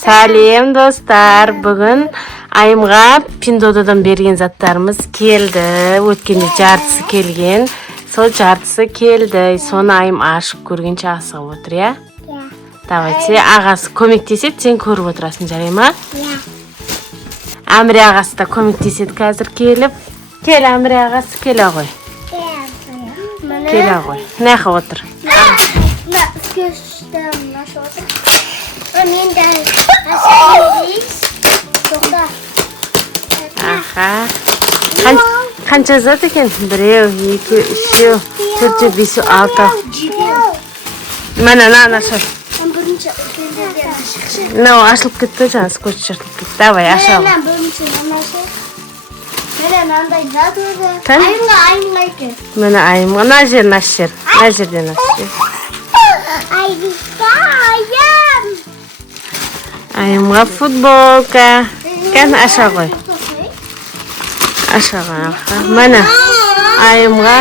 Сәлем достар. Бүгін айымға Пиндодадан берген заттарымыз келді. Өткенде жартысы келген. Сол жартысы келді. Соны айым ашып көргенше асығып отыр, я? Давайте, ағасы көмектеседі, сен көріп отырасың, жарай ма? Әміре ағасы да көмектеседі қазір келіп. Кел, Әміре ағасы, келе ғой. Келе ғой. Нәқі отыр? Аха. Қанша зат екен? Біреу, екі, үшеу, төртеу, бесеу, алтау. Мәне, аша. Мынау ашылып кетті, жаңа скотч ашылып кетті. Давай, аша. Айымға екен. Міне айымға, на жерден аш жер. На жерден аш жер. Айымға футболка. Кән аша ғой. Аша ғой, аха. Міне айымға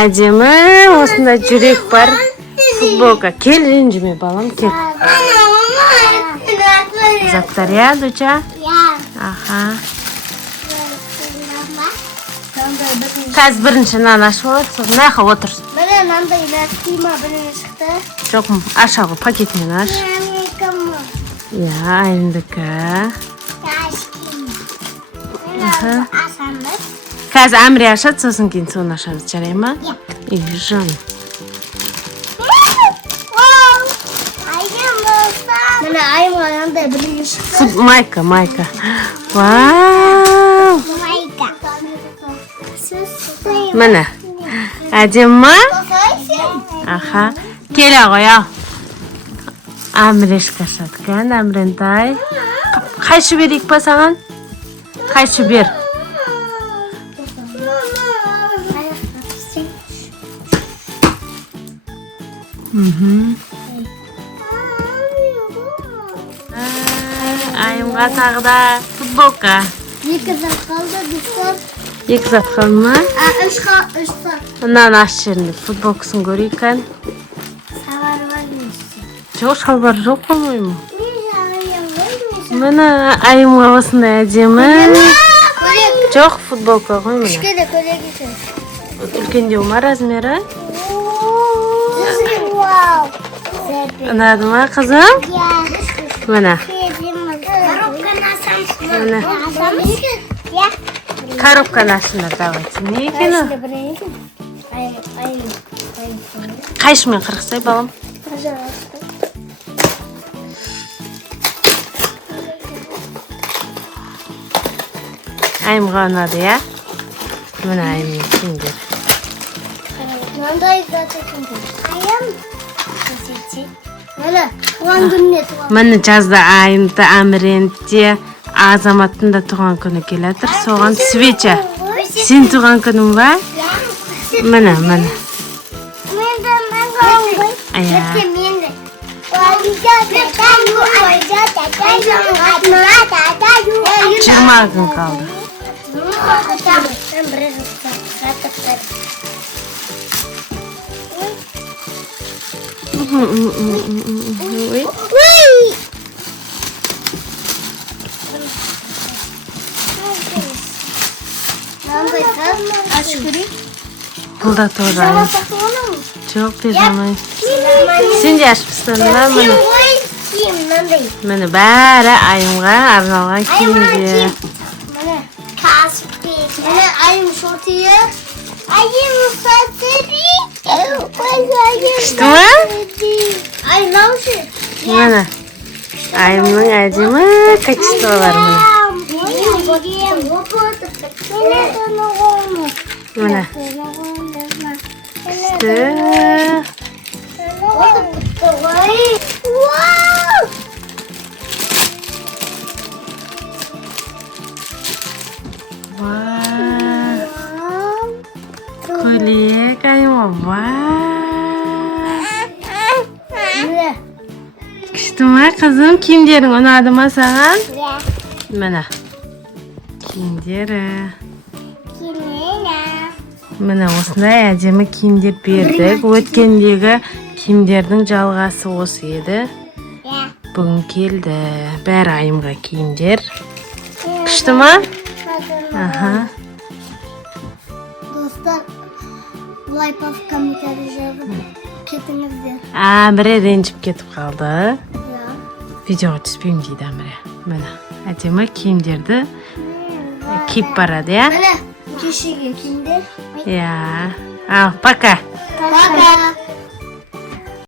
әдемі осында жүрек бар футболка. Кел, ренжіме балам, кел. Заттар, я, дуча? Аха. Қазір бірінші нан ашып алады, сосын нәқі отырсын. Міне нандай қима біріне шықты. Жоқ, аша ғой, пакетінен аш. Я, айымдікі. Қазір әміре ашады, сосын кейін соны ашамыз, жарай ма? И жан. Міне айымға нандай біріне шықты. Майка. Вау! Міне, әдем ма? Аха. Келе ғой, ау. Әмірешкі ашады кән, әмірентай. Қайшы берейік па саған? Қайшы бер. Айымға тағы да футболка. Екі зат қалды, достар. Екі зат қалды ма? Үш зат. Мынаны аш жерінде футболкасын көрейік кән. Савар бар несі? Жоқ, шалбар жоқ қоймай ма? Міне айымға осындай әдемі. Жоқ, футболка ғой міне. Үшкеде көлек екен. Үлкендеу ма размері? Вау! Ұнады ма қызым? Міне. Коробканы ашыңдар, давайте. Не екен о? Қайшымен қырықсай, балам? Айымға ұнады, я? Міне айыммен киімдер. Мынандай зат екен. Айым. Міне, туған күніне туған. Міне жазда айымды әміренде Азаматтың да туған күні келетір. Соған свеча. Сен туған күнің ба? Міне. Ая. Жиырма күн қалды. Бұл да тоже айым. Жоқ, без алмай. Сен де ашып ұстанына мұны. Міне бәрі айымға арналған киімдер. Міне каспи. Міне айым шортиы. Айым шортиы. Күшті ма? Айым наушы. Міне айымның әдемі качестволары міне. Міне. Күшті. Көйлек айымға. Күшті ма қызым? Киімдерің ұнады ма саған? Міне. Киімдері. Міне осындай әдемі киімдер бердік. Өткендегі киімдердің жалғасы осы еді. Bugün keldi. Bäri ayımga kiyimler. Kıştıma? Aha. Dostlar, like of komentarı ketinizdir. Amire renjip ketip kaldı. Ya. Videoga tushpayım deydi Amire. Mana. Atima kiyimlerdi kiyip baradi ya. Mana kişiga kimdir? Ya. Al, пока. Пока.